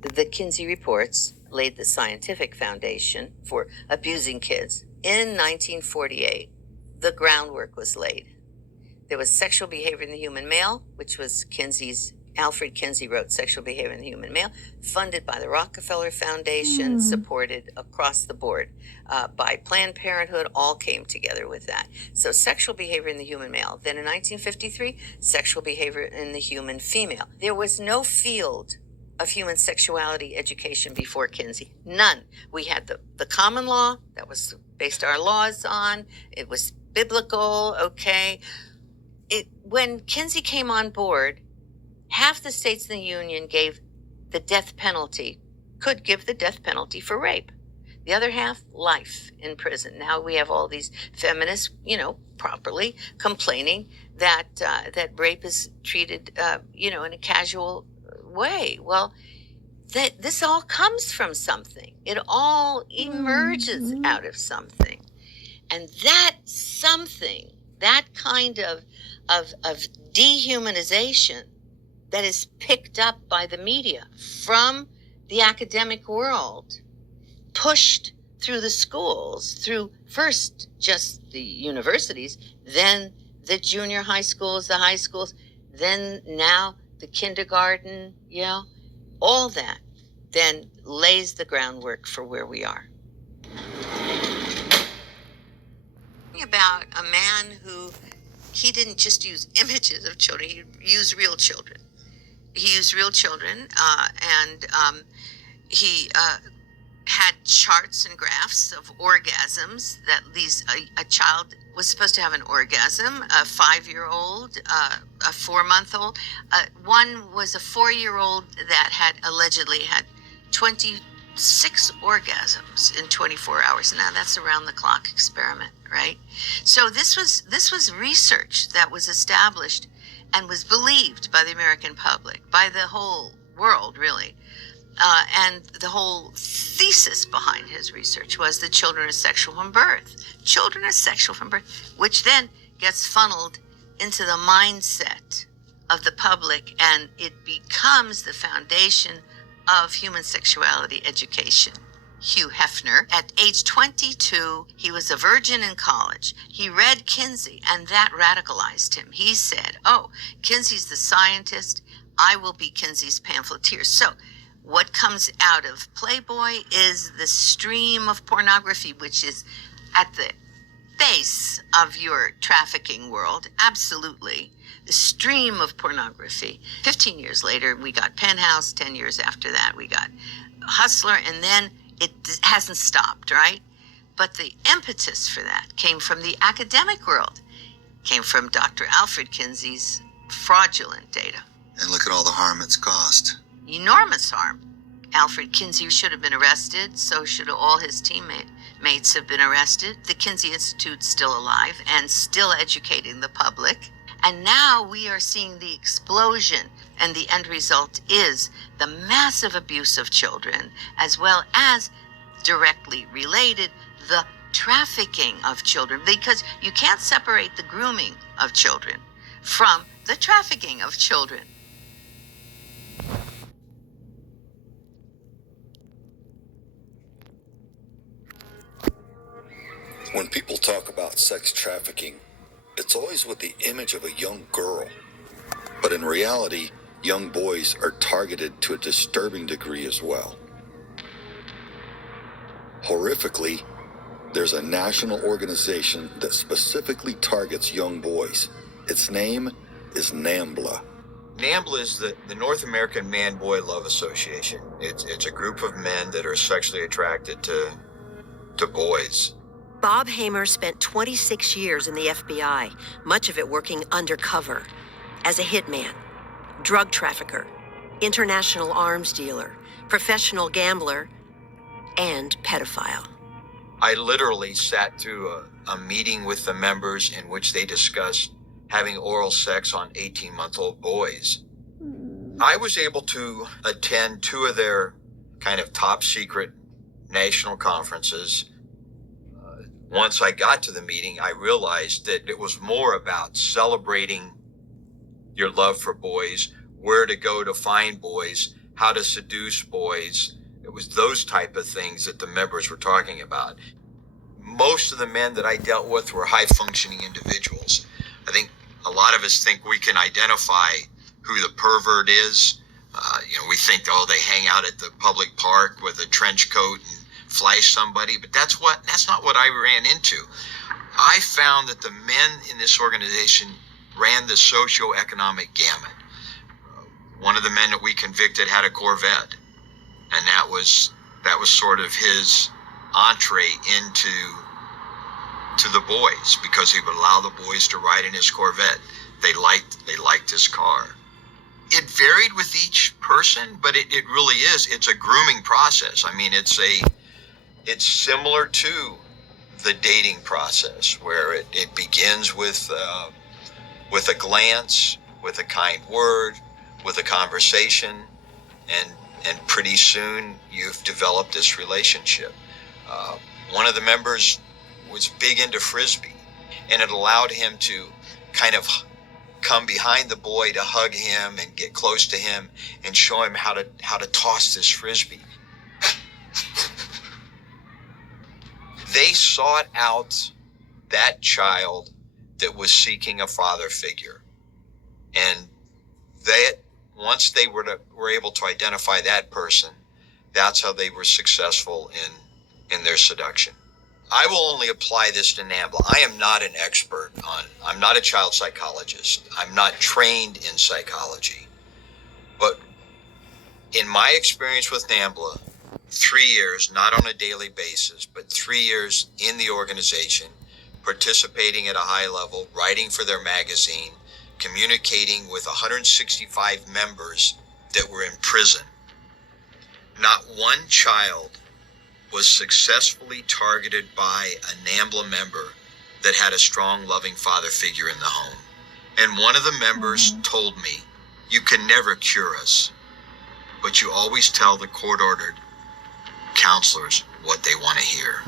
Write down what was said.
The Kinsey Reports laid the scientific foundation for abusing kids. In 1948, the groundwork was laid. There was Sexual Behavior in the Human Male, which was Alfred Kinsey wrote Sexual Behavior in the Human Male, funded by the Rockefeller Foundation, supported across the board by Planned Parenthood, all came together with that. So Sexual Behavior in the Human Male. Then in 1953, Sexual Behavior in the Human Female. There was no field of human sexuality education before Kinsey. None. We had the common law that was based our laws on. It was biblical, okay. When Kinsey came on board, half the states in the Union gave the death penalty, could give the death penalty for rape. The other half, life in prison. Now we have all these feminists, properly complaining that rape is treated, in a casual way. Well, this all comes from something. It all emerges out of something. And that something, that kind of dehumanization that is picked up by the media from the academic world, pushed through the schools, through first just the universities, then the junior high schools, the high schools, then now the kindergarten, all that then lays the groundwork for where we are. About a man who, he didn't just use images of children, he used real children. He used real children, and he had charts and graphs of orgasms that a child was supposed to have an orgasm, a 5-year-old, a 4-month-old. One was a 4-year-old that had allegedly had 26 orgasms in 24 hours. Now that's around the clock experiment, right? So this was research that was established and was believed by the American public, by the whole world, really. And the whole thesis behind his research was that children are sexual from birth. Children are sexual from birth, which then gets funneled into the mindset of the public, and it becomes the foundation of human sexuality education. Hugh Hefner, at age 22, he was a virgin in college. He read Kinsey, and that radicalized him. He said, Kinsey's the scientist. I will be Kinsey's pamphleteer. So what comes out of Playboy is the stream of pornography, which is at the base of your trafficking world. Absolutely. The stream of pornography. 15 years later, we got Penthouse. 10 years after that, we got Hustler. And then it hasn't stopped, right? But the impetus for that came from the academic world, came from Dr. Alfred Kinsey's fraudulent data. And look at all the harm it's caused. Enormous harm. Alfred Kinsey should have been arrested. So should all his teammates have been arrested. The Kinsey Institute's still alive and still educating the public. And now we are seeing the explosion, and the end result is the massive abuse of children, as well as directly related, the trafficking of children, because you can't separate the grooming of children from the trafficking of children. When people talk about sex trafficking, it's always with the image of a young girl. But in reality, young boys are targeted to a disturbing degree as well. Horrifically, there's a national organization that specifically targets young boys. Its name is NAMBLA. NAMBLA is the North American Man-Boy Love Association. It's a group of men that are sexually attracted to boys. Bob Hamer spent 26 years in the FBI, much of it working undercover, as a hitman, drug trafficker, international arms dealer, professional gambler, and pedophile. I literally sat through a meeting with the members in which they discussed having oral sex on 18-month-old boys. I was able to attend 2 of their kind of top secret national conferences. Once I got to the meeting, I realized that it was more about celebrating your love for boys, where to go to find boys, how to seduce boys. It was those type of things that the members were talking about. Most of the men that I dealt with were high functioning individuals. I think a lot of us think we can identify who the pervert is. We think, oh, they hang out at the public park with a trench coat and flash somebody, but that's not what I ran into. I found that the men in this organization ran the socioeconomic gamut. One of the men that we convicted had a Corvette, and that was sort of his entree into the boys, because he would allow the boys to ride in his Corvette. They liked his car. It varied with each person, but it really is. It's a grooming process. I mean, it's similar to the dating process, where it begins with a glance, with a kind word, with a conversation, and pretty soon you've developed this relationship. One of the members was big into Frisbee, and it allowed him to kind of come behind the boy to hug him and get close to him and show him how to toss this Frisbee. They sought out that child that was seeking a father figure. And once they were able to identify that person, that's how they were successful in their seduction. I will only apply this to NAMBLA. I am not an expert I'm not a child psychologist. I'm not trained in psychology. But in my experience with NAMBLA, 3 years, not on a daily basis, but 3 years in the organization, participating at a high level, writing for their magazine, communicating with 165 members that were in prison. Not one child was successfully targeted by a NAMBLA member that had a strong, loving father figure in the home. And one of the members told me, "You can never cure us, but you always tell the court-ordered counselors what they want to hear."